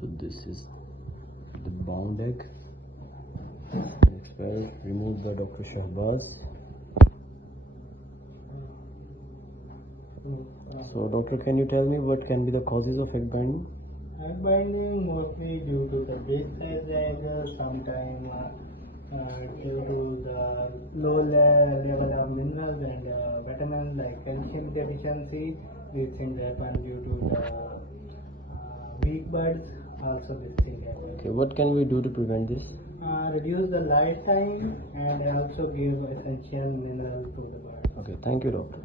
So this is the bound egg. It's well removed by Dr. Shahbaz. So doctor, can you tell me what can be the causes of egg binding? Egg binding mostly due to the big size egg, sometimes due to the low level of minerals and vitamins like calcium deficiency. These things happen due to the weak birds. Also, this thing happens. Okay, what can we do to prevent this? Reduce the light time and also give essential minerals to the bird. Okay, thank you, doctor.